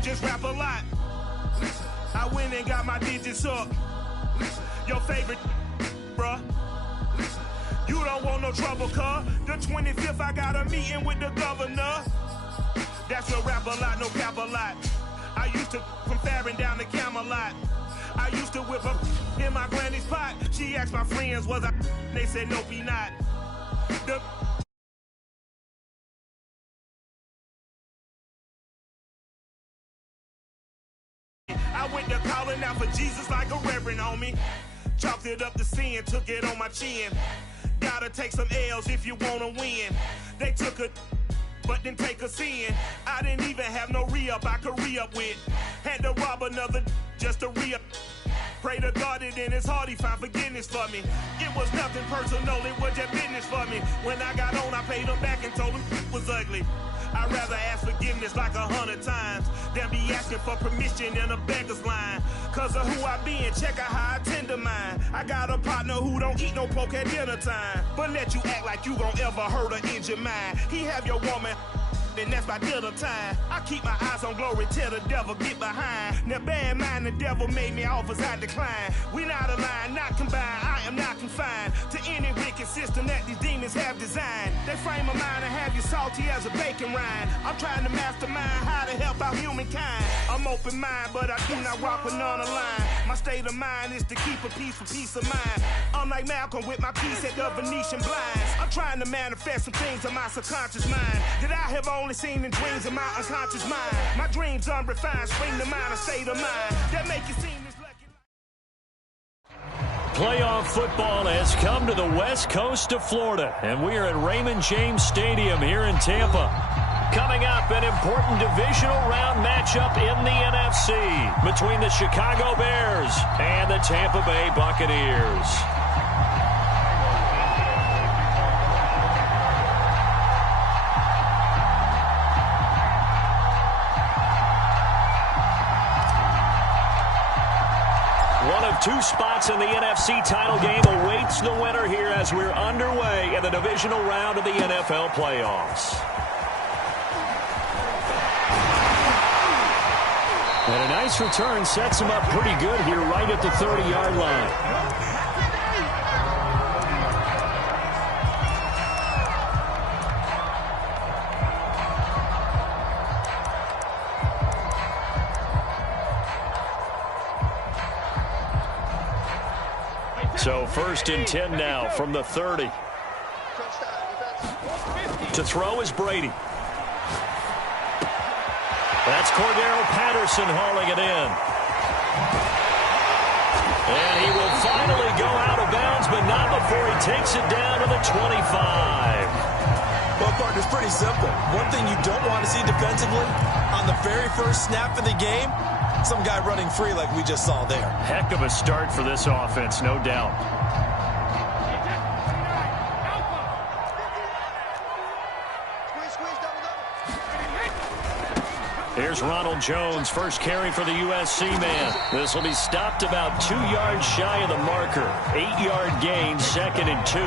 and just rap a lot. I went and got my digits up. Your favorite, bruh. You don't want no trouble, cuz. The 25th, I got a meeting with the governor. That's what rap a lot, no cap a lot. I used to from Farron down to Camelot. I used to whip up in my granny's pot. She asked my friends, was I? They said, nope, he not. I went to calling out for Jesus like a reverend, homie. Chalked it up to sin, took it on my chin. Gotta take some L's if you wanna win. They took a but didn't take us in. I didn't even have no re-up I could re-up with. Had to rob another just to re-up. Pray to God that in his heart he found forgiveness for me. It was nothing personal, it was just business for me. When I got on, I paid him back and told him it was ugly. I'd rather ask forgiveness like 100 times than be asking for permission in a beggar's line. Cause of who I be and check out how I tend to mine. I got a partner who don't eat no pork at dinner time, but let you act like you gon' ever hurt or injure mine. He have your woman, and that's by dinner time. I keep my eyes on glory till the devil get behind. Now bear in mind the devil made me offers I decline. We not aligned, not combined, I am not confined to any wicked system that these demons have designed. They frame a mind and have you salty as a bacon rind. I'm trying to mastermind how to help out humankind. I'm open mind, but I do not rock with none aligned. My state of mind is to keep a peaceful peace of mind. Unlike Malcolm with my peace at the Venetian blinds. I'm trying to manifest some things in my subconscious mind that I have only seen in dreams in my unconscious mind. My dreams unrefined, spring to mind, a state of mind that make you seem this lucky. Playoff football has come to the west coast of Florida, and we are at Raymond James Stadium here in Tampa. Coming up, an important divisional round matchup in the NFC between the Chicago Bears and the Tampa Bay Buccaneers. One of two spots in the NFC title game awaits the winner here as we're underway in the divisional round of the NFL playoffs. And a nice return sets him up pretty good here right at the 30-yard line. So 1st and 10 now from the 30. To throw is Brady. That's Cordero Patterson hauling it in. And he will finally go out of bounds, but not before he takes it down to the 25. Well, partner, it's pretty simple. One thing you don't want to see defensively, on the very first snap of the game, some guy running free like we just saw there. Heck of a start for this offense, no doubt. Here's Ronald Jones, first carry for the USC man. This will be stopped about 2 yards shy of the marker. 8-yard gain, 2nd and 2.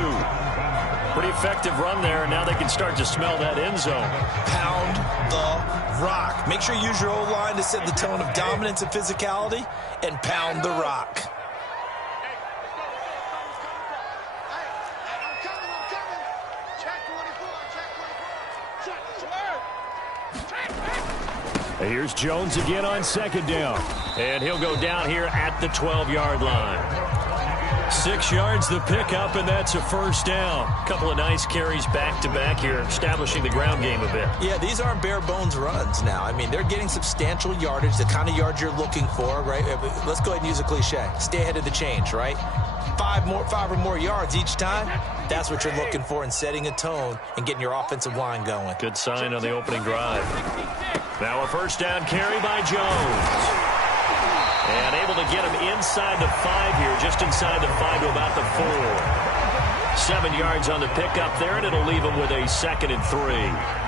Pretty effective run there, and now they can start to smell that end zone. Pound the rock. Make sure you use your O-line to set the tone of dominance and physicality, and pound the rock. Here's Jones again on 2nd down. And he'll go down here at the 12-yard line. 6 yards the pickup, and that's a 1st down. A couple of nice carries back-to-back here, establishing the ground game a bit. Yeah, these aren't bare-bones runs now. I mean, they're getting substantial yardage, the kind of yards you're looking for, right? Let's go ahead and use a cliche. Stay ahead of the change, right? 5 or more yards each time. That's what you're looking for in setting a tone and getting your offensive line going. Good sign on the opening drive. Now a 1st down carry by Jones. And able to get him inside the 5 here, just inside the 5 to about the 4. 7 yards on the pickup there, and it'll leave him with a 2nd and 3.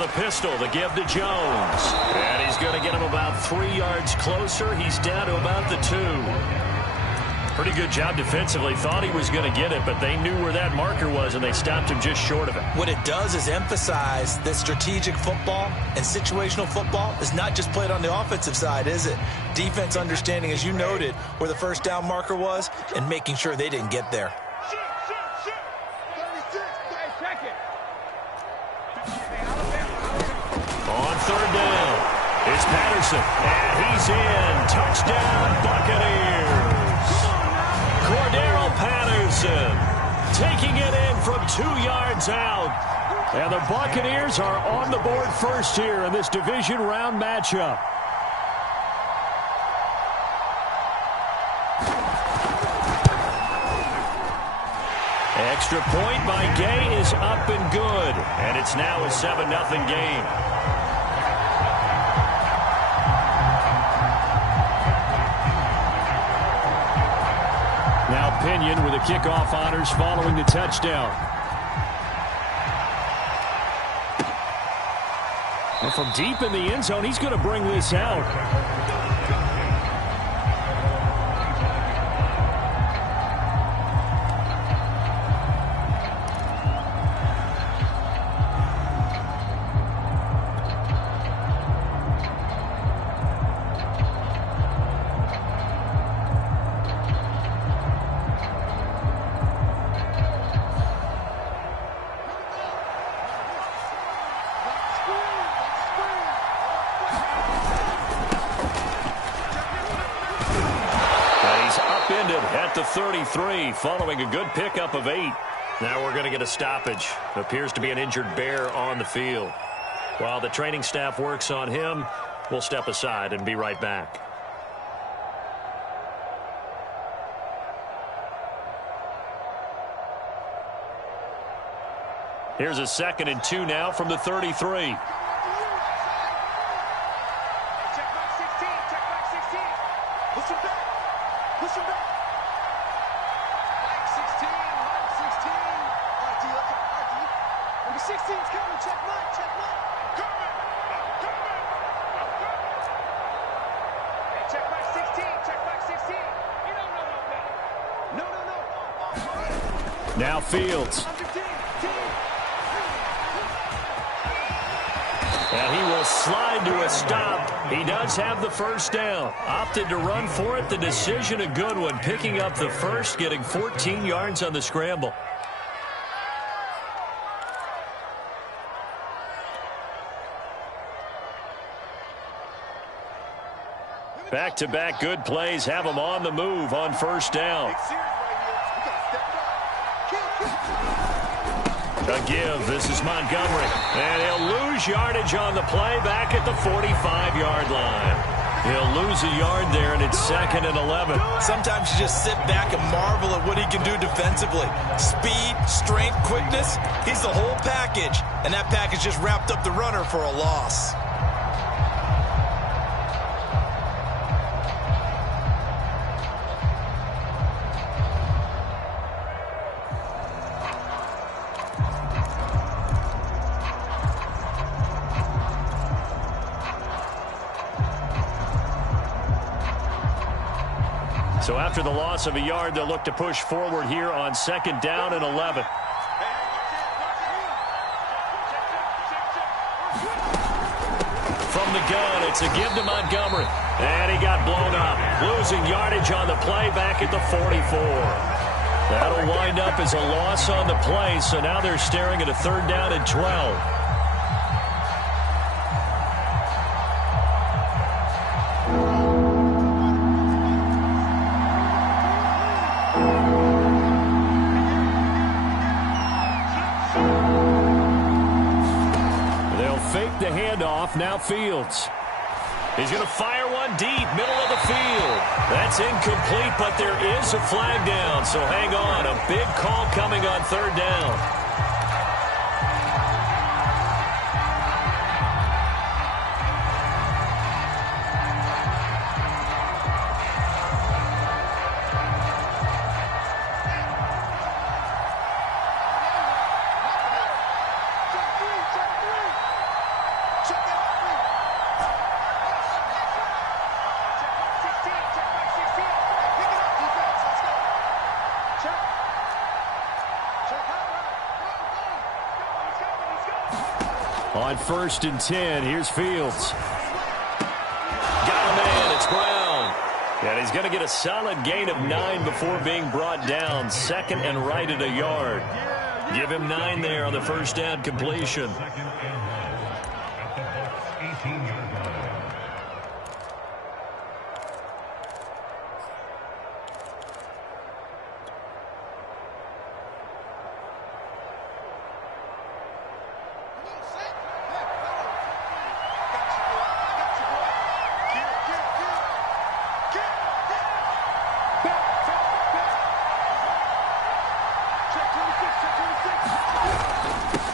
the pistol, the give to Jones. And he's going to get him about 3 yards closer. He's down to about the 2. Pretty good job defensively. Thought he was going to get it, but they knew where that marker was, and they stopped him just short of it. What it does is emphasize that strategic football and situational football is not just played on the offensive side, is it? Defense understanding, as you noted, where the first down marker was and making sure they didn't get there. On third down, it's Patterson, and he's in. Touchdown, Buccaneers. Cordero Patterson taking it in from 2 yards out. And the Buccaneers are on the board first here in this division round matchup. Extra point by Gay is up and good. And it's now a 7-0 game. Now Pinion with the kickoff honors following the touchdown. And from deep in the end zone, he's going to bring this out. At the 33, following a good pickup of 8. Now we're going to get a stoppage. Appears to be an injured Bear on the field. While the training staff works on him, we'll step aside and be right back. Here's a 2nd and 2 now from the 33. Now Fields. And he will slide to a stop. He does have the first down. Opted to run for it. The decision a good one. Picking up the first, getting 14 yards on the scramble. Back-to-back good plays have him on the move on first down. A give. This is Montgomery. And he'll lose yardage on the play back at the 45-yard line. He'll lose a yard there, and it's 2nd and 11. Sometimes you just sit back and marvel at what he can do defensively. Speed, strength, quickness. He's the whole package. And that package just wrapped up the runner for a loss. So after the loss of a yard, they'll look to push forward here on 2nd down and 11. From the gun, it's a give to Montgomery. And he got blown up, losing yardage on the play back at the 44. That'll wind up as a loss on the play, so now they're staring at a 3rd down and 12. Now Fields. He's going to fire one deep, middle of the field. That's incomplete, but there is a flag down, so hang on. A big call coming on 3rd down. On 1st and 10, here's Fields. Got a man, it's Brown. And he's going to get a solid gain of 9 before being brought down. 2nd and right at a yard. Give him 9 there on the first down completion.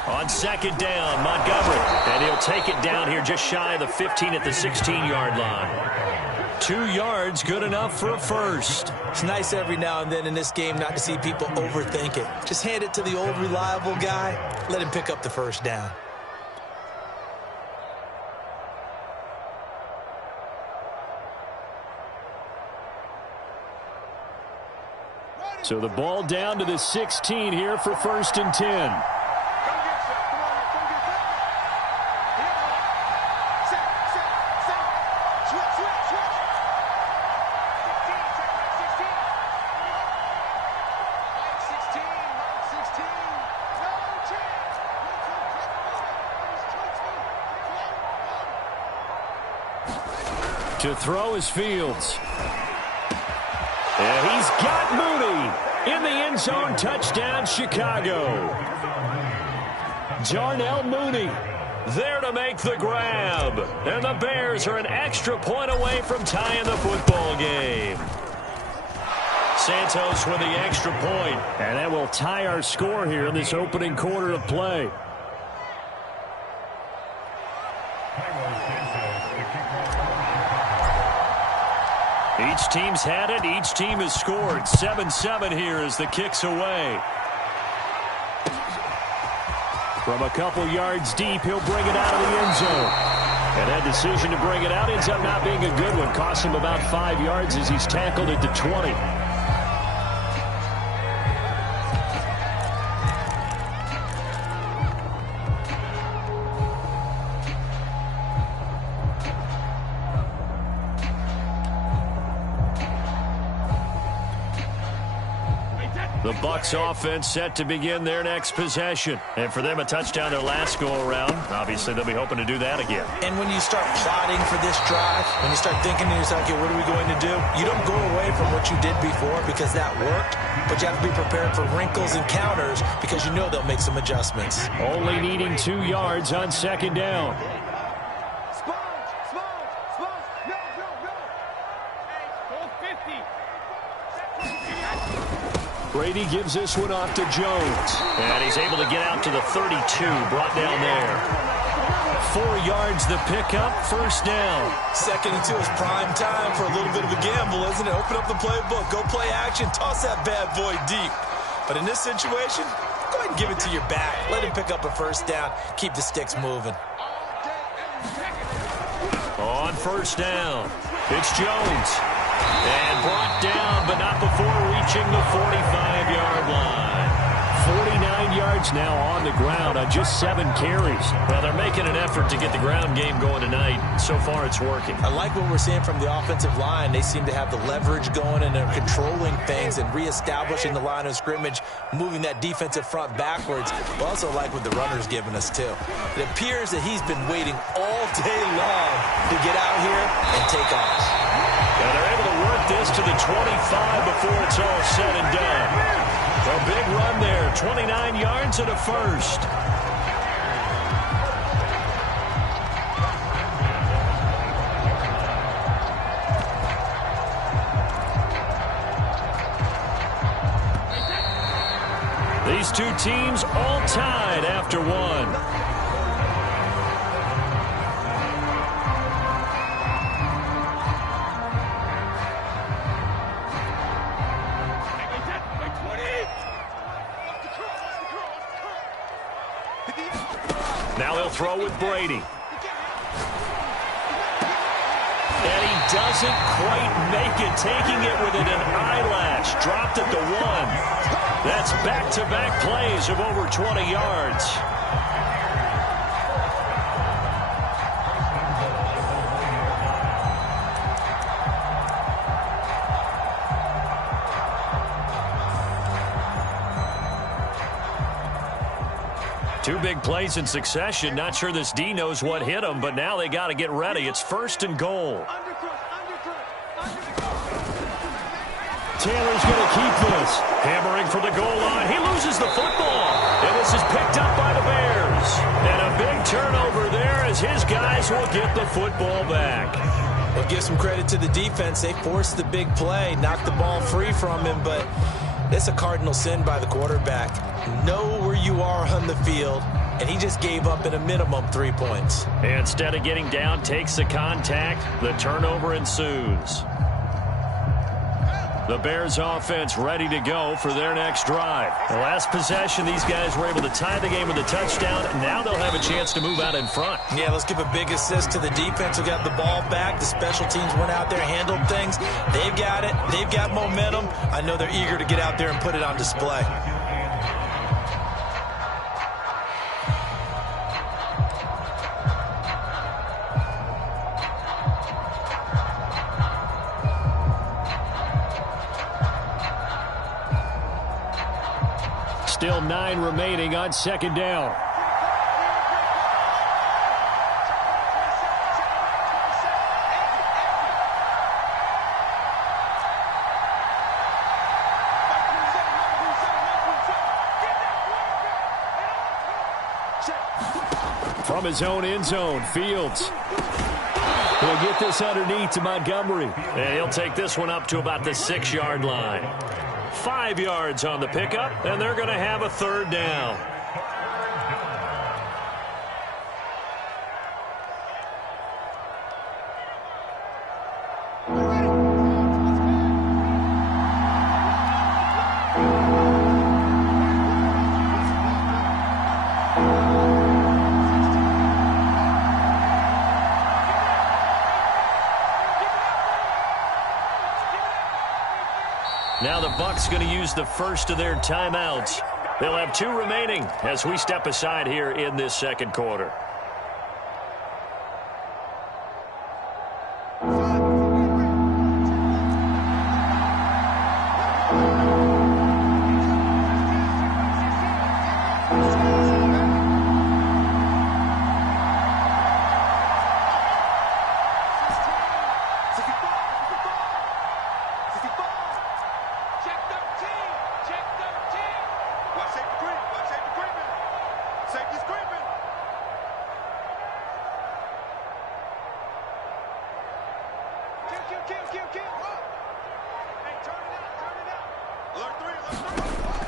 On 2nd down, Montgomery. And he'll take it down here just shy of the 15 at the 16-yard line. 2 yards, good enough for a first. It's nice every now and then in this game not to see people overthink it. Just hand it to the old reliable guy. Let him pick up the first down. So the ball down to the 16 here for 1st and 10. To throw is Fields. And he's got Mooney in the end zone. Touchdown, Chicago. Darnell Mooney there to make the grab. And the Bears are an extra point away from tying the football game. Santos with the extra point. And that will tie our score here in this opening quarter of play. Each team's had it. Each team has scored. 7-7 here as the kick's away. From a couple yards deep, he'll bring it out of the end zone. And that decision to bring it out ends up not being a good one. Cost him about 5 yards as he's tackled at the 20. The Bucs offense set to begin their next possession. And for them, a touchdown their last go-around. Obviously, they'll be hoping to do that again. And when you start plotting for this drive, when you start thinking to yourself, okay, what are we going to do? You don't go away from what you did before because that worked, but you have to be prepared for wrinkles and counters because you know they'll make some adjustments. Only needing 2 yards on 2nd down. Brady gives this one off to Jones. And he's able to get out to the 32, brought down there. 4 yards the pickup, first down. 2nd and 2 is prime time for a little bit of a gamble, isn't it? Open up the playbook, go play action, toss that bad boy deep. But in this situation, go ahead and give it to your back. Let him pick up a first down. Keep the sticks moving. On 1st down, it's Jones. And brought down, but not before reaching the 45-yard line. 49 yards now on the ground on just 7 carries. Well, they're making an effort to get the ground game going tonight. So far, it's working. I like what we're seeing from the offensive line. They seem to have the leverage going, and they're controlling things and reestablishing the line of scrimmage, moving that defensive front backwards. We also like what the runner's giving us, too. It appears that he's been waiting all day long to get out here and take off. And they're able to work this to the 25 before it's all said and done. A big run there, 29 yards and a first. These two teams all tied after one. Now he'll throw with Brady. And he doesn't quite make it, taking it within an eyelash. Dropped at the 1. That's back-to-back plays of over 20 yards. Two big plays in succession. Not sure this D knows what hit him, but now they got to get ready. It's 1st and goal. Taylor's going to keep this. Hammering for the goal line. He loses the football. And this is picked up by the Bears. And a big turnover there as his guys will get the football back. Well, give some credit to the defense. They forced the big play, knocked the ball free from him, but it's a cardinal sin by the quarterback. Know where you are on the field, and he just gave up at a minimum 3 points. Instead of getting down, takes the contact. The turnover ensues. The Bears offense ready to go for their next drive. The last possession, these guys were able to tie the game with a touchdown. Now they'll have a chance to move out in front. Yeah, let's give a big assist to the defense who got the ball back. The special teams went out there, handled things. They've got it. They've got momentum. I know they're eager to get out there and put it on display. Still 9 remaining on 2nd down. From his own end zone, Fields. He'll get this underneath to Montgomery. And he'll take this one up to about the 6-yard line. 5 yards on the pickup, and they're going to have a 3rd down. Now the Bucs going to use the first of their timeouts. They'll have 2 remaining as we step aside here in this 2nd quarter.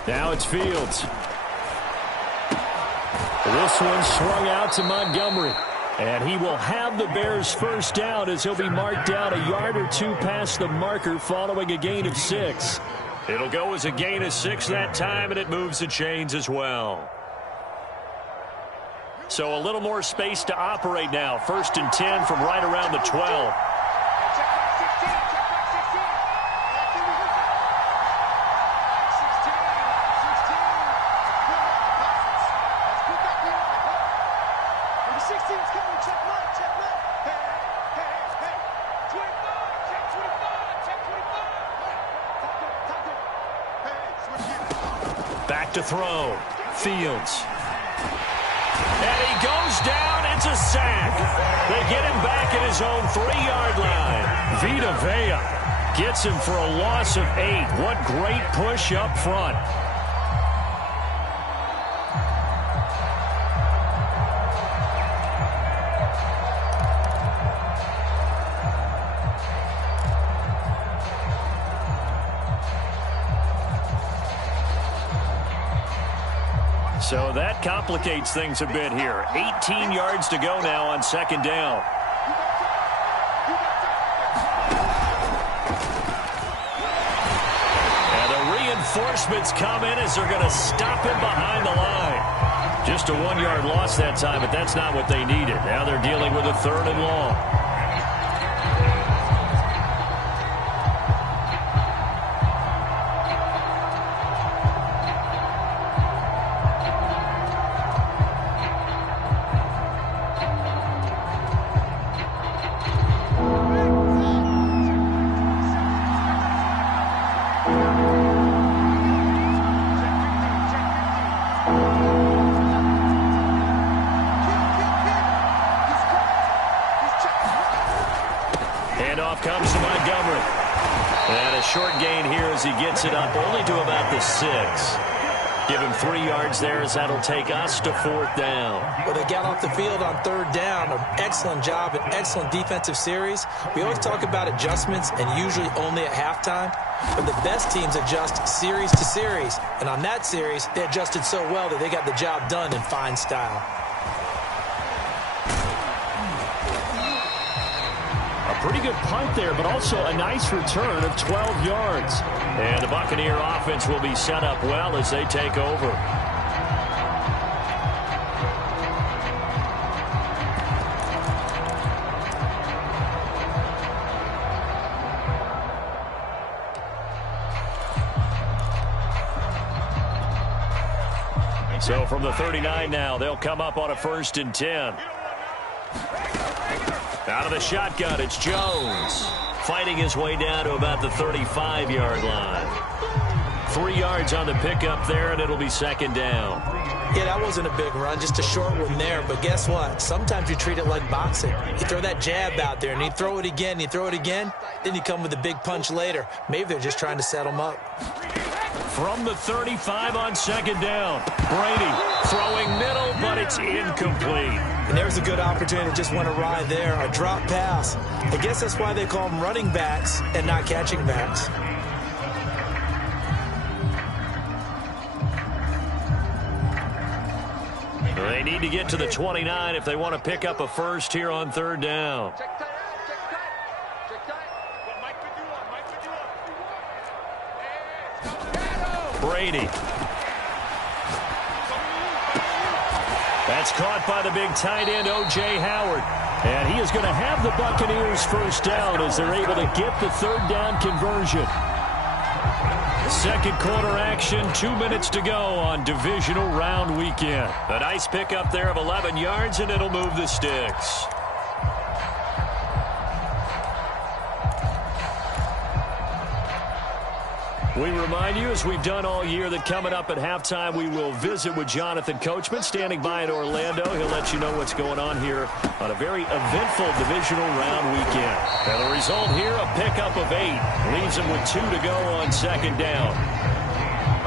Now it's Fields. This one swung out to Montgomery. And he will have the Bears' 1st down as he'll be marked down a yard or 2 past the marker following a gain of 6. It'll go as a gain of 6 that time, and it moves the chains as well. So a little more space to operate now. 1st and 10 from right around the 12. Back to throw. Fields. And he goes down. It's a sack. They get him back at his own 3-yard line. Vita Vea gets him for a loss of 8. What great push up front. So that complicates things a bit here. 18 yards to go now on 2nd down. And the reinforcements come in as they're going to stop him behind the line. Just a 1-yard loss that time, but that's not what they needed. Now they're dealing with a 3rd and long. short gain here as he gets it up only to about the 6. Give him 3 yards there as that'll take us to 4th down. Well, they got off the field on 3rd down. An excellent job, an excellent defensive series. We always talk about adjustments and usually only at halftime. But the best teams adjust series to series. And on that series, they adjusted so well that they got the job done in fine style. Pretty good punt there, but also a nice return of 12 yards. And the Buccaneer offense will be set up well as they take over. So from the 39 now, they'll come up on a 1st and 10. Out of the shotgun, it's Jones. Fighting his way down to about the 35-yard line. 3 yards on the pickup there, and it'll be 2nd down. Yeah, that wasn't a big run, just a short one there. But guess what? Sometimes you treat it like boxing. You throw that jab out there, and you throw it again, you throw it again, then you come with a big punch later. Maybe they're just trying to set them up. From the 35 on 2nd down. Brady throwing middle, but it's incomplete. And there's a good opportunity that just went awry there, a drop pass. I guess that's why they call them running backs and not catching backs. They need to get to the 29 if they want to pick up a 1st here on 3rd down. Brady. That's caught by the big tight end, O.J. Howard. And he is going to have the Buccaneers 1st down as they're able to get the 3rd down conversion. 2nd quarter action, 2 minutes to go on divisional round weekend. A nice pickup there of 11 yards, and it'll move the sticks. We remind you, as we've done all year, that coming up at halftime, we will visit with Jonathan Coachman, standing by in Orlando. He'll let you know what's going on here on a very eventful divisional round weekend. And the result here, a pickup of 8. Leaves him with 2 to go on 2nd down.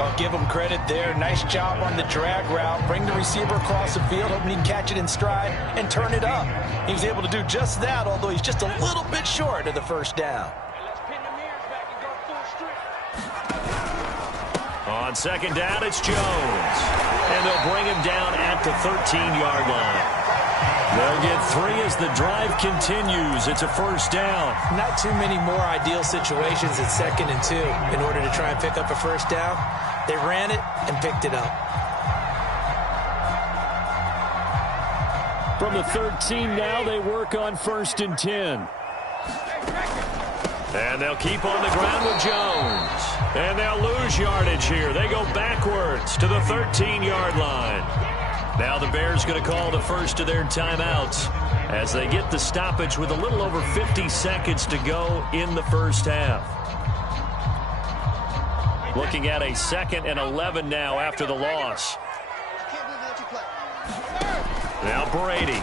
I'll give him credit there. Nice job on the drag route. Bring the receiver across the field, hoping he can catch it in stride and turn it up. He was able to do just that, although he's just a little bit short of the 1st down. On 2nd down, it's Jones. And they'll bring him down at the 13-yard line. They'll get 3 as the drive continues. It's a 1st down. Not too many more ideal situations at 2nd and 2 in order to try and pick up a 1st down. They ran it and picked it up. From the 13 now, they work on 1st and 10. And they'll keep on the ground with Jones. And they'll lose yardage here. They go backwards to the 13-yard line. Now the Bears going to call the first of their timeouts as they get the stoppage with a little over 50 seconds to go in the 1st half. Looking at a 2nd and 11 now after the loss. Now Brady.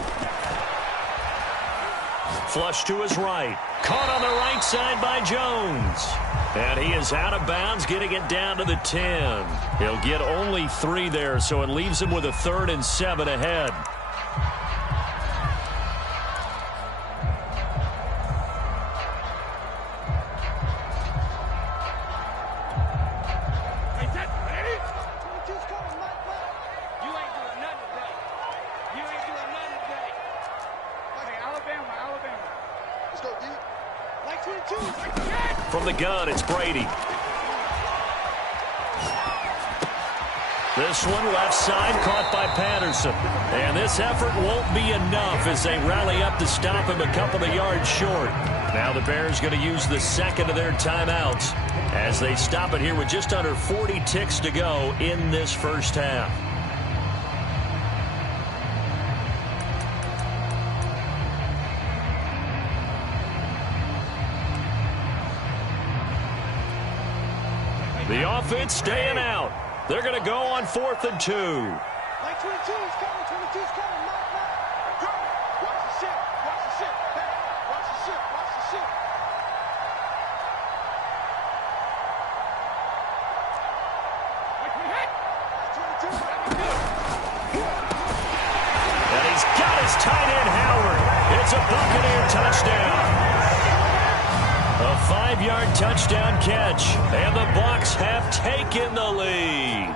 Flush to his right. Caught on the right side by Jones. And he is out of bounds, getting it down to the 10. He'll get only 3 there, so it leaves him with a 3rd and 7 ahead. From the gun, it's Brady. This one left side, caught by Patterson. And this effort won't be enough as they rally up to stop him a couple of yards short. Now the Bears going to use the 2nd of their timeouts as they stop it here with just under 40 ticks to go in this 1st half. The offense staying out. They're going to go on 4th and 2. Like 22 is coming. 22 is coming. Watch the ship. Watch the ship. Watch the ship. Watch the ship. And he's got his tight end, Howard. It's a Buccaneer touchdown. A 5-yard touchdown catch, and the Bucs have taken the lead.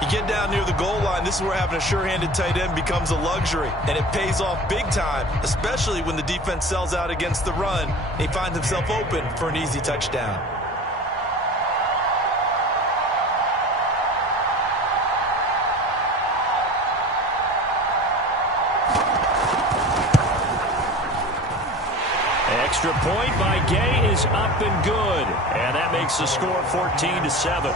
You get down near the goal line, this is where having a sure-handed tight end becomes a luxury, and it pays off big time, especially when the defense sells out against the run, and he finds himself open for an easy touchdown. Extra point by Gay is up and good, and that makes the score 14-7.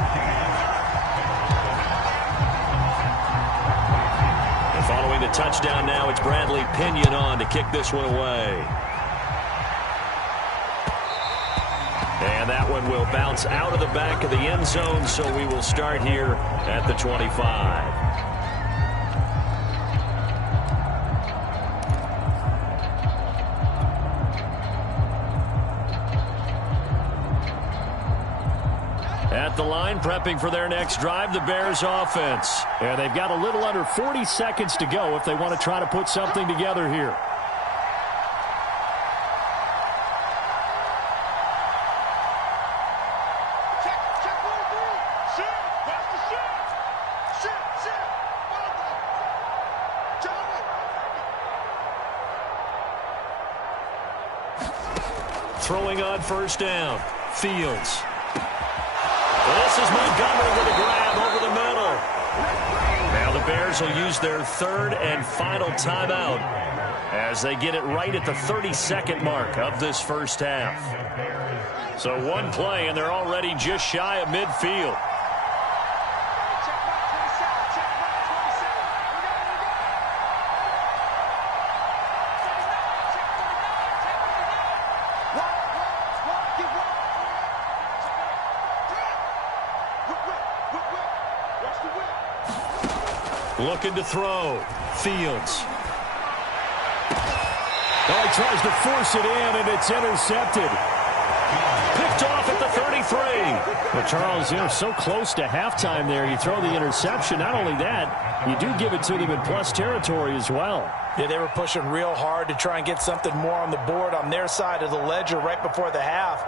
And following the touchdown now, it's Bradley Pinion on to kick this one away. And that one will bounce out of the back of the end zone, so we will start here at the 25. At the line, prepping for their next drive, the Bears offense. And they've got a little under 40 seconds to go if they want to try to put something together here. Throwing on first down, Fields. This is Montgomery with a grab over the middle. Now the Bears will use their third and final timeout as they get it right at the 32nd mark of this first half. So one play, and they're already just shy of midfield. Looking to throw. Fields. Oh, he tries to force it in, and it's intercepted. Picked off at the 33. Well, Charles, you're so close to halftime there. You throw the interception. Not only that, you do give it to them in plus territory as well. Yeah, they were pushing real hard to try and get something more on the board on their side of the ledger right before the half.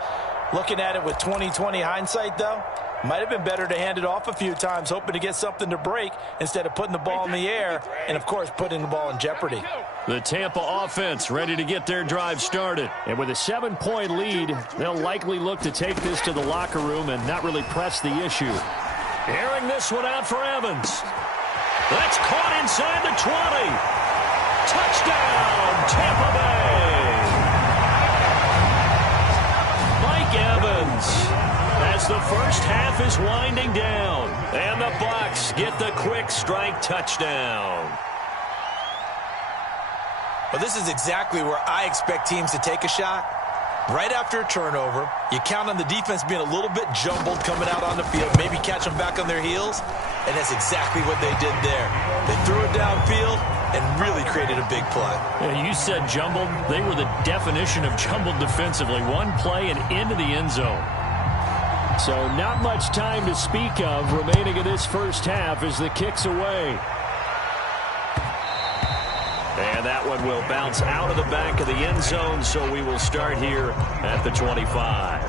Looking at it with 20/20 hindsight, though, might have been better to hand it off a few times, hoping to get something to break instead of putting the ball in the air and, of course, putting the ball in jeopardy. The Tampa offense ready to get their drive started. And with a 7-point lead, they'll likely look to take this to the locker room and not really press the issue. Airing this one out for Evans. That's caught inside the 20. Touchdown, Tampa Bay. Mike Evans, as the first half is winding down, and the Bucs get the quick strike touchdown. Well, this is exactly where I expect teams to take a shot. Right after a turnover, you count on the defense being a little bit jumbled coming out on the field, maybe catch them back on their heels, and that's exactly what they did there. They threw it downfield and really created a big play. Yeah, you said jumbled. They were the definition of jumbled defensively. One play and into the end zone. So not much time to speak of remaining in this first half as the kick's away. And that one will bounce out of the back of the end zone, so we will start here at the 25.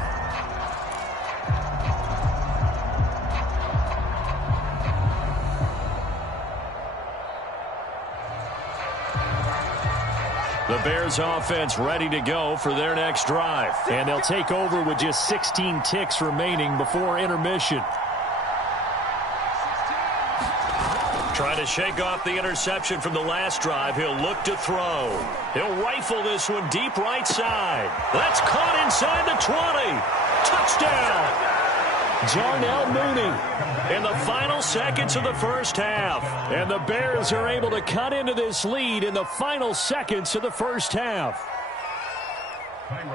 The Bears offense ready to go for their next drive. And they'll take over with just 16 ticks remaining before intermission. Trying to shake off the interception from the last drive. He'll look to throw. He'll rifle this one deep right side. That's caught inside the 20. Touchdown. Jarnell Mooney in the final seconds of the first half. And the Bears are able to cut into this lead in the final seconds of the first half.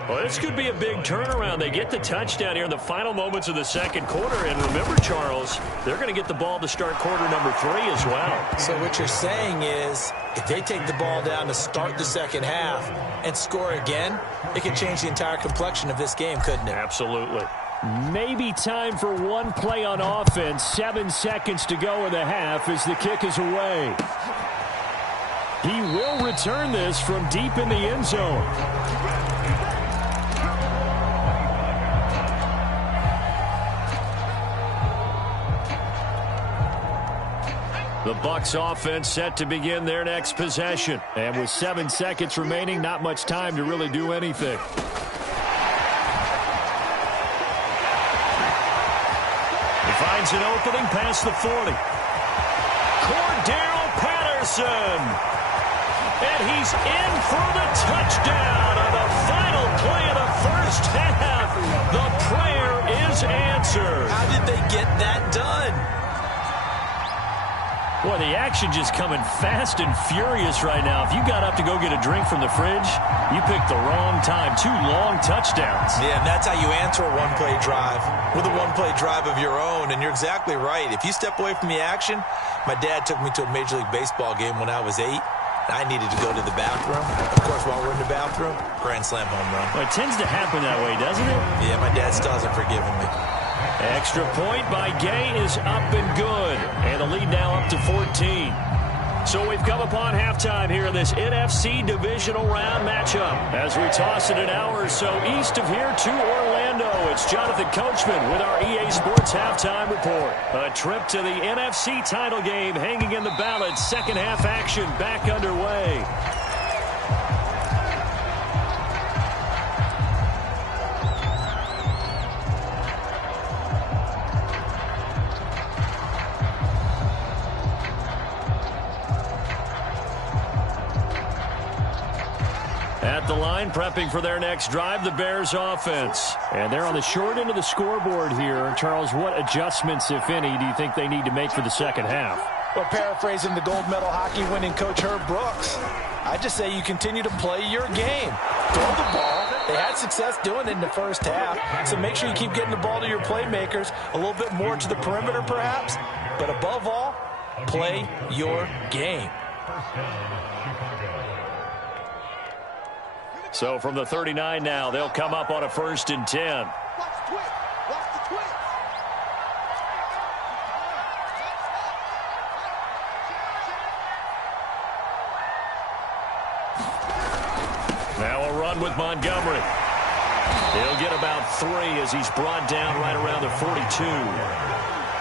Well, this could be a big turnaround. They get the touchdown here in the final moments of the second quarter. And remember, Charles, they're going to get the ball to start quarter number 3 as well. So what you're saying is if they take the ball down to start the second half and score again, it could change the entire complexion of this game, couldn't it? Absolutely. Maybe time for one play on offense. 7 seconds to go in the half as the kick is away. He will return this from deep in the end zone. The Bucs offense set to begin their next possession. And with 7 seconds remaining, not much time to really do anything. He finds an opening past the 40. Cordell Patterson. And he's in for the touchdown on the final play of the first half. The prayer is answered. How did they get that done? Boy, the action just coming fast and furious right now. If you got up to go get a drink from the fridge, you picked the wrong time. 2 long touchdowns. Yeah, and that's how you answer a one-play drive, with a one-play drive of your own. And you're exactly right. If you step away from the action, my dad took me to a Major League Baseball game when I was 8. I needed to go to the bathroom. Of course, while we're in the bathroom, grand slam home run. Well, it tends to happen that way, doesn't it? Yeah, my dad still hasn't forgiven me. Extra point by Gay is up and good. And the lead now up to 14. So we've come upon halftime here in this NFC divisional round matchup. As we toss it an hour or so east of here to Orlando, it's Jonathan Coachman with our EA Sports Halftime Report. A trip to the NFC title game hanging in the balance. Second half action back underway. At the line, prepping for their next drive, the Bears offense. And they're on the short end of the scoreboard here. Charles, what adjustments, if any, do you think they need to make for the second half? Well, paraphrasing the gold medal hockey winning coach Herb Brooks, I just say you continue to play your game. Throw the ball. They had success doing it in the first half, so make sure you keep getting the ball to your playmakers, a little bit more to the perimeter perhaps, but above all, play your game. So from the 39 now, they'll come up on a 1st and 10. Watch the twist. Watch the twist. Now a run with Montgomery. He'll get about 3 as he's brought down right around the 42.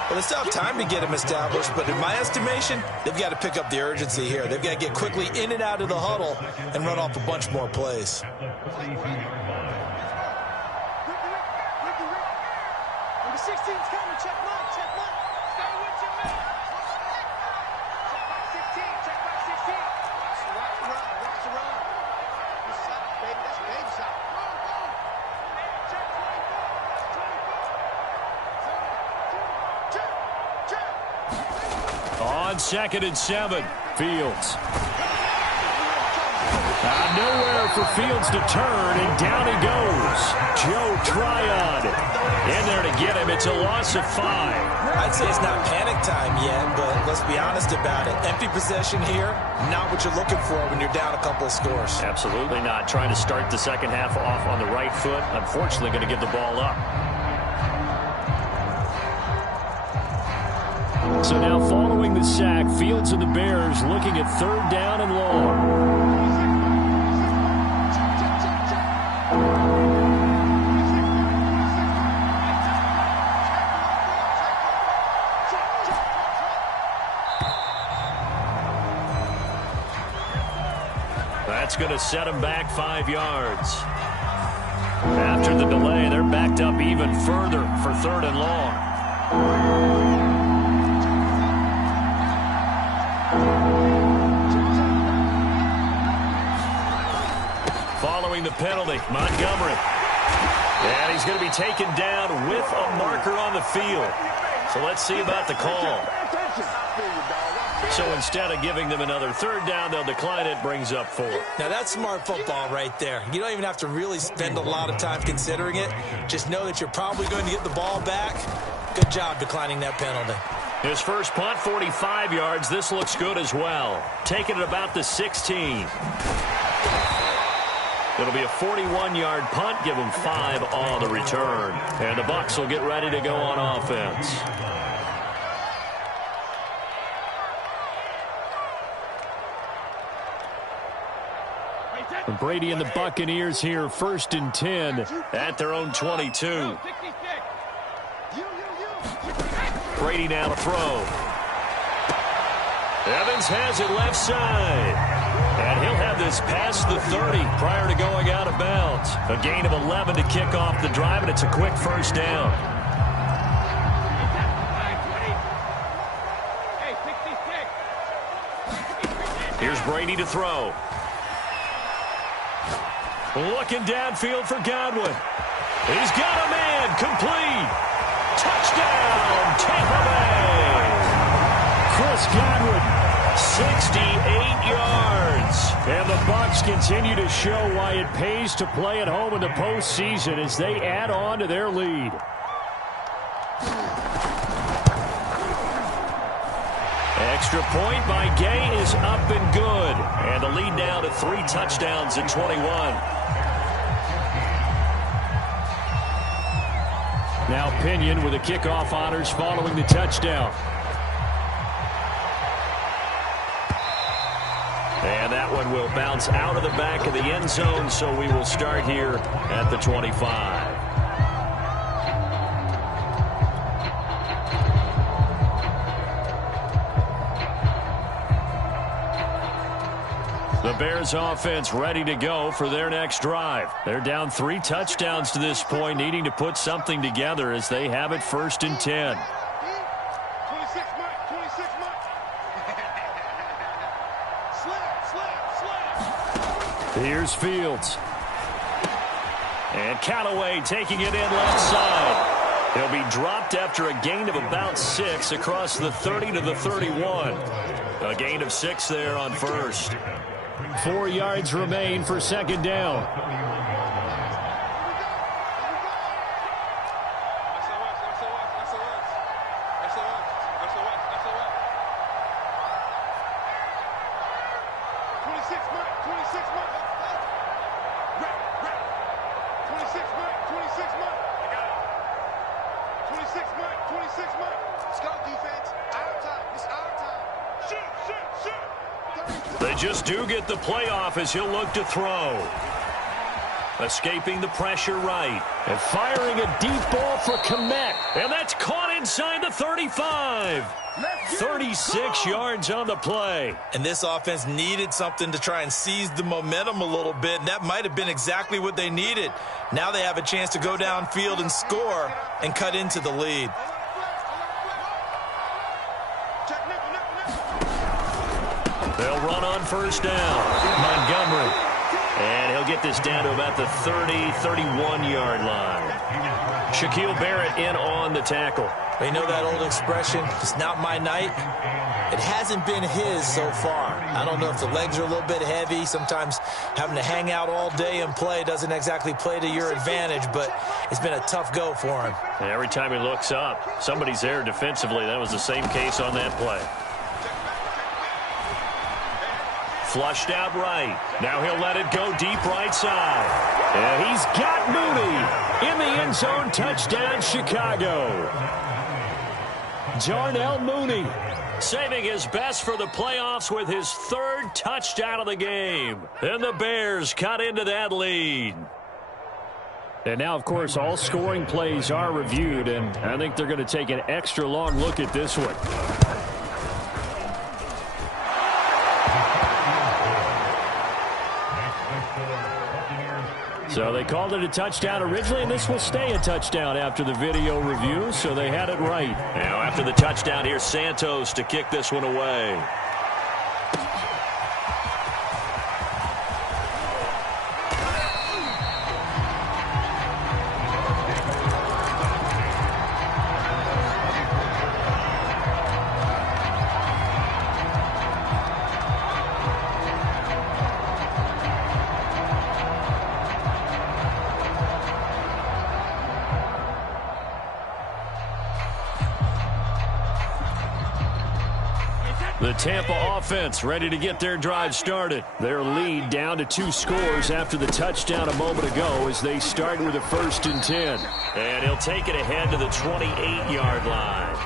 Well, they still have time to get him established, but in my estimation, they've got to pick up the urgency here. They've got to get quickly in and out of the huddle and run off a bunch more plays. Number 16's coming. Check mark. Check mark. Stay with your man. Check back 16. Check back 16. Watch the right run. Watch the run. Good shot, baby. That's a baby shot. Check 24. On 2nd and 7, Fields. Nowhere for Fields to turn, and down he goes. Joe Tryon in there to get him. It's a loss of 5. I'd say it's not panic time yet, but let's be honest about it. Empty possession here, not what you're looking for when you're down a couple of scores. Absolutely not. Trying to start the second half off on the right foot. Unfortunately, going to give the ball up. So now following the sack, Fields and the Bears looking at 3rd down and long. That's going to set them back 5 yards. After the delay, they're backed up even further for 3rd and long. Following the penalty, Montgomery. And he's going to be taken down with a marker on the field. So let's see about the call. So instead of giving them another 3rd down, they'll decline it, brings up 4. Now that's smart football right there. You don't even have to really spend a lot of time considering it. Just know that you're probably going to get the ball back. Good job declining that penalty. His first punt, 45 yards. This looks good as well. Taking it about the 16. It'll be a 41-yard punt, give them 5 on the return. And the Bucs will get ready to go on offense. Brady and the Buccaneers here, 1st and 10 at their own 22. Brady now to throw. Evans has it left side. And he'll have this past the 30 prior to going out of bounds. A gain of 11 to kick off the drive, and it's a quick first down. Here's Brady to throw. Looking downfield for Godwin. He's got a man. Complete. Touchdown, Tampa Bay. Chris Godwin, 68 yards. And the Bucs continue to show why it pays to play at home in the postseason as they add on to their lead. Extra point by Gay is up and good. And the lead now to 3 touchdowns at 21. Now Pinion with the kickoff honors following the touchdown. And that one will bounce out of the back of the end zone, so we will start here at the 25. The Bears offense ready to go for their next drive. They're down 3 touchdowns to this point, needing to put something together as they have it 1st and 10. 26 Mike. Slap. Here's Fields. And Callaway taking it in left side. He'll be dropped after a gain of about 6 across the 30 to the 31. A gain of 6 there on first. 4 yards remain for second down. They just do get the playoff as he'll look to throw. Escaping the pressure right. And firing a deep ball for Kmet. And that's caught inside the 35. 36 yards on the play. And this offense needed something to try and seize the momentum a little bit, and that might have been exactly what they needed. Now they have a chance to go downfield and score and cut into the lead. They'll run on first down. Montgomery. And he'll get this down to about the 30, 31-yard line. Shaquille Barrett in on the tackle. You know that old expression, it's not my night? It hasn't been his so far. I don't know if the legs are a little bit heavy. Sometimes having to hang out all day and play doesn't exactly play to your advantage, but it's been a tough go for him. And every time he looks up, somebody's there defensively. That was the same case on that play. Flushed out right. Now he'll let it go deep right side. And he's got Mooney in the end zone. Touchdown, Chicago. Darnell Mooney saving his best for the playoffs with his 3rd touchdown of the game. And the Bears cut into that lead. And now, of course, all scoring plays are reviewed, and I think they're going to take an extra long look at this one. So they called it a touchdown originally, and this will stay a touchdown after the video review, so they had it right. Now after the touchdown, here's Santos to kick this one away. The Tampa offense ready to get their drive started. Their lead down to 2 scores after the touchdown a moment ago as they start with a 1st and 10. And he'll take it ahead to the 28-yard line.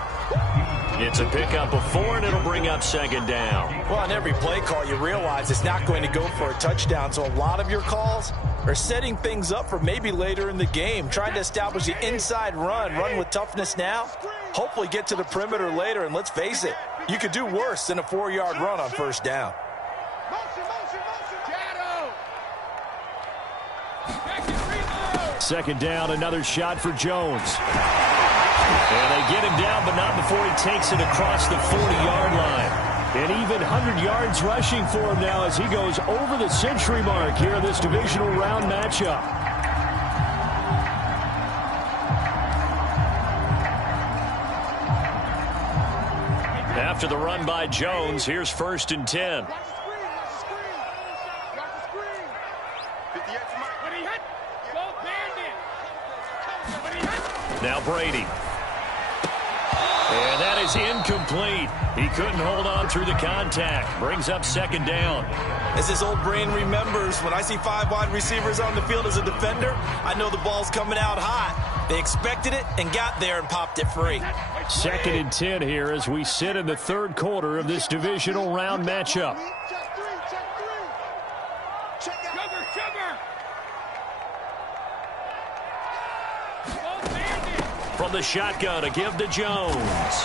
It's a pickup of 4, and it'll bring up 2nd down. Well, on every play call, you realize it's not going to go for a touchdown, so a lot of your calls are setting things up for maybe later in the game, trying to establish the inside run with toughness now, hopefully get to the perimeter later, and let's face it, you could do worse than a 4-yard run on 1st down. Second down, another shot for Jones. And they get him down, but not before he takes it across the 40-yard line. And even 100 yards rushing for him now as he goes over the century mark here in this divisional round matchup. After the run by Jones, here's 1st and 10. Now Brady. And that is incomplete. He couldn't hold on through the contact. Brings up 2nd down. As his old brain remembers, when I see 5 wide receivers on the field as a defender, I know the ball's coming out hot. They expected it and got there and popped it free. 2nd and 10 here as we sit in the 3rd quarter of this divisional round matchup. From the shotgun, a give to Jones.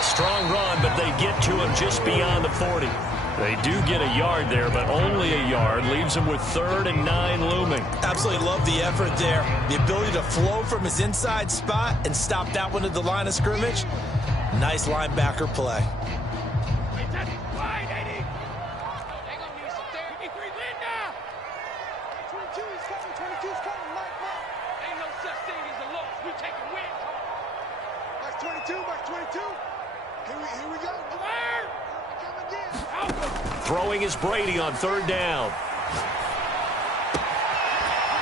Strong run, but they get to him just beyond the 40. They do get a yard there, but only a yard. Leaves him with 3rd and 9 looming. Absolutely love the effort there. The ability to flow from his inside spot and stop that one at the line of scrimmage. Nice linebacker play. Throwing is Brady on 3rd down.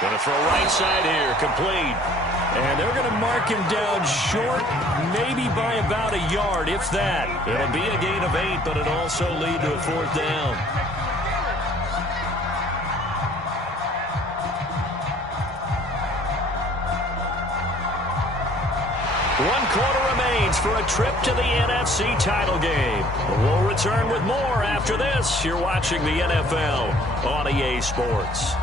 Going to throw right side here, complete. And they're going to mark him down short, maybe by about a yard, if that. It'll be a gain of 8, but it'll also lead to a 4th down. One quarter remains for a trip to the NFC title game. We'll return with more after this. You're watching the NFL on EA Sports.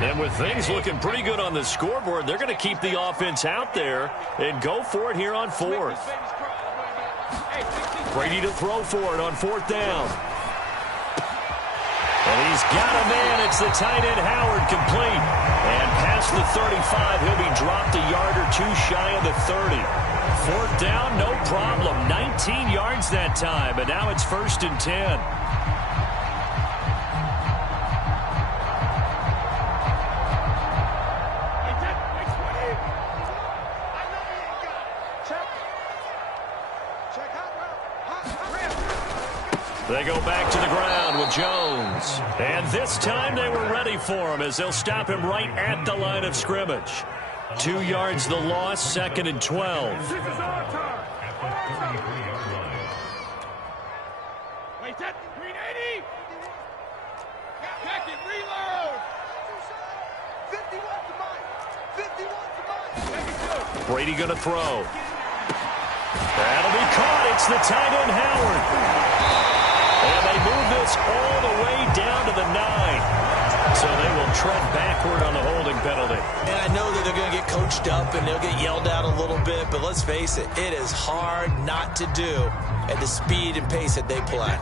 And with things looking pretty good on the scoreboard, they're going to keep the offense out there and go for it here on 4th. Brady to throw for it on 4th down. And he's got a man. It's the tight end Howard, complete. And past the 35, he'll be dropped a yard or 2 shy of the 30. 4th down, no problem. 19 yards that time, and now it's 1st and 10. They go back to the ground with Jones. And this time they were ready for him as they'll stop him right at the line of scrimmage. 2 yards the loss, 2nd and 12. Wait, that 380. Back and reload. 51 to mine. 51 to mine. Brady going to throw. That'll be caught. It's the tight end Howard. And they move this all the way down to the 9. So they will tread backward on the holding penalty. And I know that they're going to get coached up and they'll get yelled at a little bit, but let's face it, it is hard not to do at the speed and pace that they play.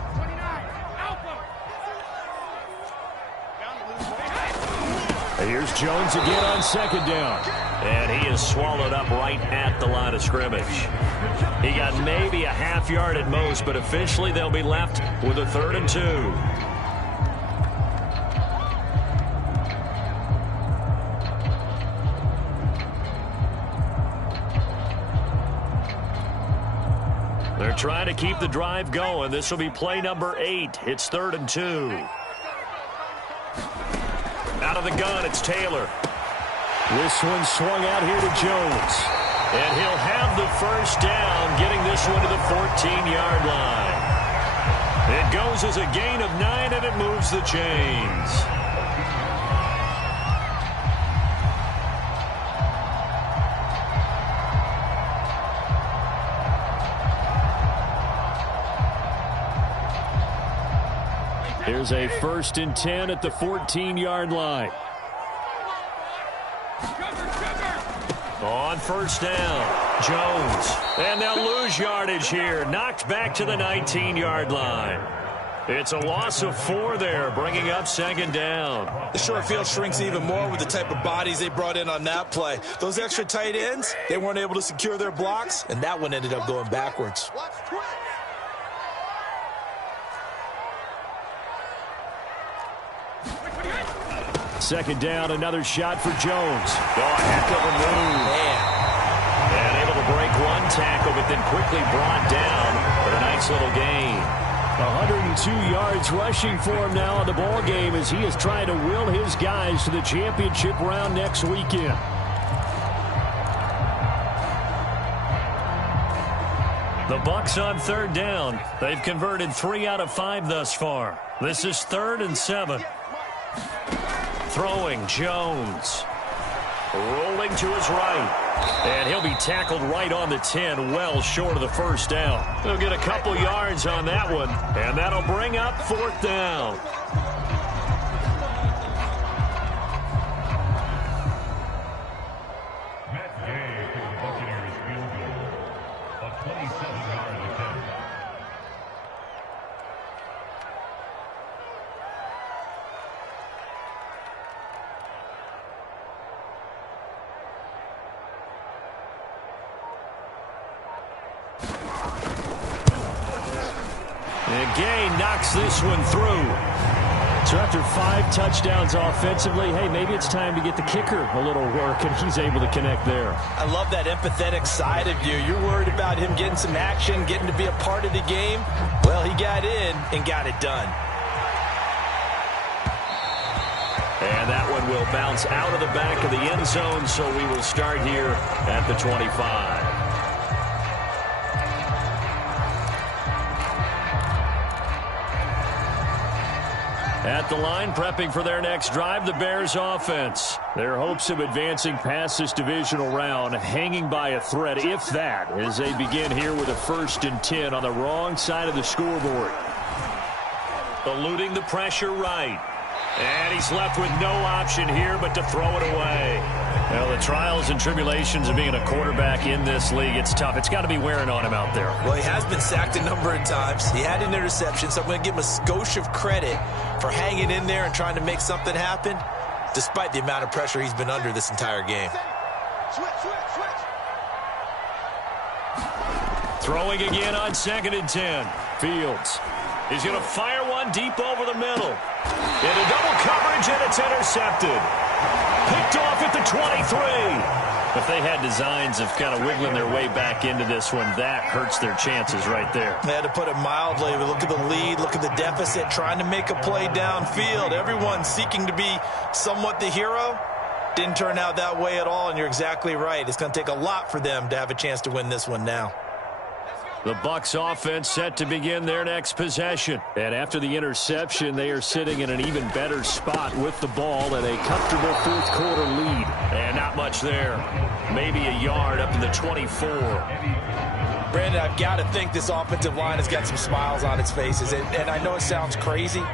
Here's Jones again on 2nd down. And he is swallowed up right at the line of scrimmage. He got maybe a half yard at most, but officially they'll be left with a 3rd and 2. trying to keep the drive going. This will be play number 8. It's 3rd and 2. Out of the gun, it's Taylor. This one swung out here to Jones. And he'll have the first down, getting this one to the 14-yard line. It goes as a gain of 9, and it moves the chains. Here's a 1st and 10 at the 14-yard line. On 1st down, Jones. And they'll lose yardage here. Knocked back to the 19-yard line. It's a loss of 4 there, bringing up 2nd down. The short field shrinks even more with the type of bodies they brought in on that play. Those extra tight ends, they weren't able to secure their blocks, and that one ended up going backwards. 2nd down, another shot for Jones. Oh, heck of a move. And able to break one tackle, but then quickly brought down for a nice little gain. 102 yards rushing for him now in the ball game as he is trying to will his guys to the championship round next weekend. The Bucs on 3rd down. They've converted 3 out of 5 thus far. This is 3rd and 7. Throwing, Jones. Rolling to his right. And he'll be tackled right on the 10, well short of the first down. He'll get a couple yards on that one, and that'll bring up 4th down. Gay knocks this one through. So after 5 touchdowns offensively, hey, maybe it's time to get the kicker a little work, and he's able to connect there. I love that empathetic side of you. You're worried about him getting some action, getting to be a part of the game. Well, he got in and got it done. And that one will bounce out of the back of the end zone, so we will start here at the 25. At the line, prepping for their next drive, the Bears offense. Their hopes of advancing past this divisional round hanging by a thread, if that, as they begin here with a 1st and 10 on the wrong side of the scoreboard. Eluding the pressure right. And he's left with no option here but to throw it away. Well, the trials and tribulations of being a quarterback in this league, it's tough. It's got to be wearing on him out there. Well, he has been sacked a number of times. He had an interception, so I'm going to give him a skosh of credit for hanging in there and trying to make something happen, despite the amount of pressure he's been under this entire game. Throwing again on 2nd and 10. Fields. He's going to fire one deep over the middle. Into double coverage, and it's intercepted. Picked off at the 23. If they had designs of kind of wiggling their way back into this one, that hurts their chances right there. They had to put it mildly. Look at the lead, look at the deficit, trying to make a play downfield. Everyone seeking to be somewhat the hero. Didn't turn out that way at all, and you're exactly right. It's going to take a lot for them to have a chance to win this one now. The Bucs offense set to begin their next possession. And after the interception, they are sitting in an even better spot with the ball at a comfortable 4th quarter lead. And not much there. Maybe a yard up to the 24. Brandon, I've got to think this offensive line has got some smiles on its faces. And I know it sounds crazy,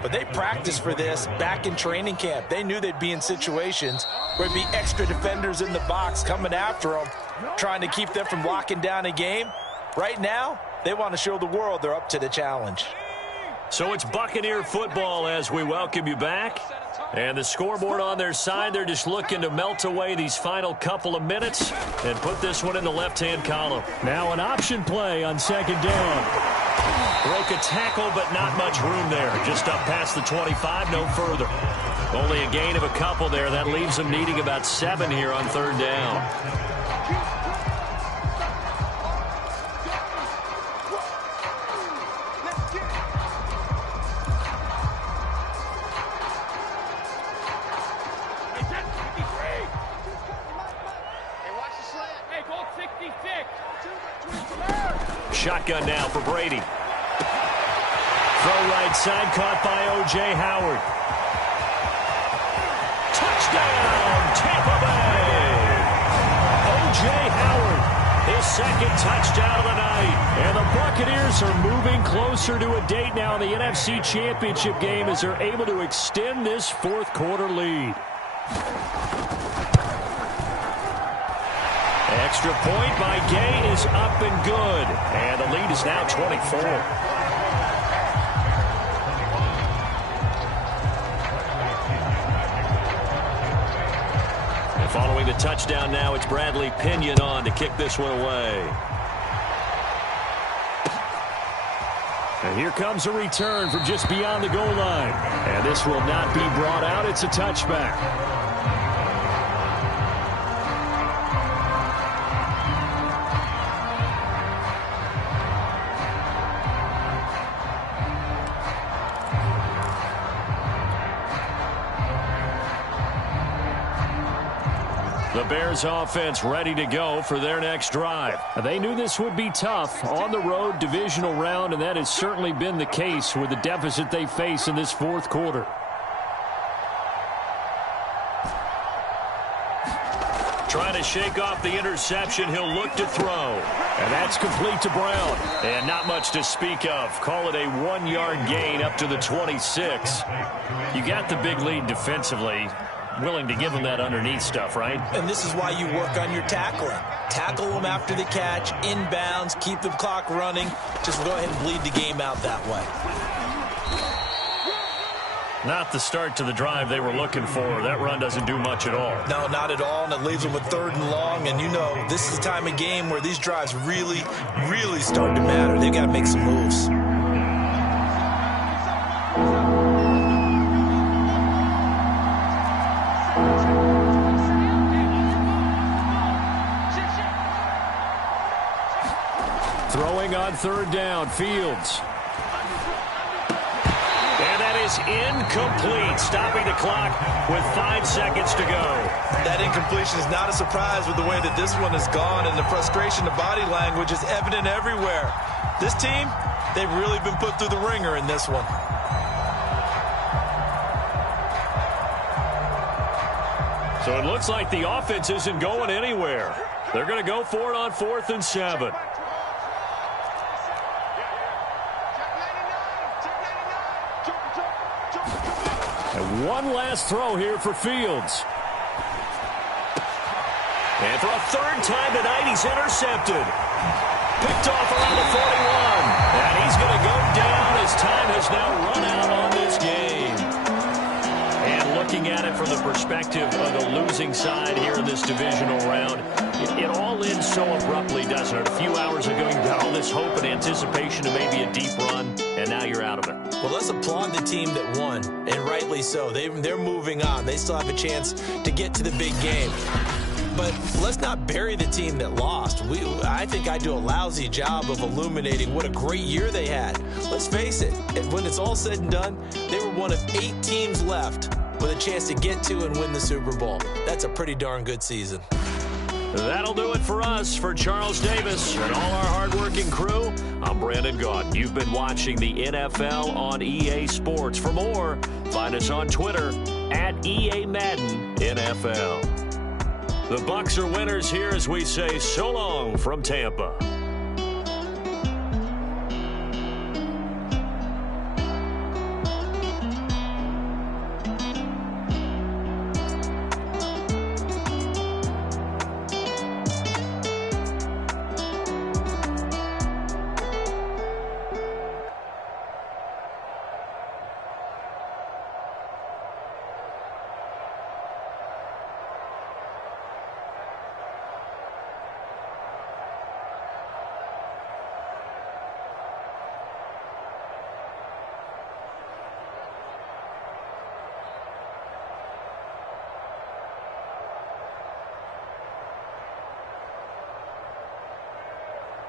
but they practiced for this back in training camp. They knew they'd be in situations where there'd be extra defenders in the box coming after them, trying to keep them from locking down a game. Right now, they want to show the world they're up to the challenge. So it's Buccaneer football as we welcome you back. And the scoreboard on their side, they're just looking to melt away these final couple of minutes and put this one in the left-hand column. Now an option play on 2nd down. Broke a tackle, but not much room there. Just up past the 25, no further. Only a gain of a couple there. That leaves them needing about 7 here on 3rd down. shotgun now for Brady. Throw right side, caught by O.J. Howard. Touchdown, Tampa Bay! O.J. Howard, his second touchdown of the night. And the Buccaneers are moving closer to a date now in the NFC Championship game as they're able to extend this fourth quarter lead. Extra point by Gay is up and good. And the lead is now 24. Following the touchdown now, it's Bradley Pinion on to kick this one away. And here comes a return from just beyond the goal line. And this will not be brought out. It's a touchback. The Bears offense ready to go for their next drive. They knew this would be tough on the road divisional round, and that has certainly been the case with the deficit they face in this fourth quarter. Trying to shake off the interception, he'll look to throw. And that's complete to Brown. And not much to speak of. Call it a 1-yard gain up to the 26. You got the big lead defensively. Willing to give them that underneath stuff, right? And this is why you work on your tackling. Tackle them after the catch, inbounds, keep the clock running. Just go ahead and bleed the game out that way. Not the start to the drive they were looking for. That run doesn't do much at all. No, not at all, and it leaves them with 3rd and long. And you know, this is the time of game where these drives really, really start to matter. They've got to make some moves. Throwing on 3rd down, Fields. And that is incomplete, stopping the clock with 5 seconds to go. That incompletion is not a surprise with the way that this one has gone, and the frustration, the body language is evident everywhere. This team, they've really been put through the ringer in this one. So it looks like the offense isn't going anywhere. They're going to go for it on 4th and 7. And one last throw here for Fields. And for a 3rd time tonight, he's intercepted. Picked off around the 41. And he's going to go down as time has now run out on this game. And looking at it from the perspective of the losing side here in this divisional round, it all ends so abruptly, doesn't it? A few hours ago, you got all this hope and anticipation of maybe a deep run, and now you're out of it. Well, let's applaud the team that won, and rightly so. They're moving on. They still have a chance to get to the big game. But let's not bury the team that lost. I think I do a lousy job of illuminating what a great year they had. Let's face it, when it's all said and done, they were one of 8 teams left with a chance to get to and win the Super Bowl. That's a pretty darn good season. That'll do it for us. For Charles Davis and all our hardworking crew, I'm Brandon Gaudin. You've been watching the NFL on EA Sports. For more, find us on Twitter at EA Madden NFL. The Bucs are winners here as we say so long from Tampa.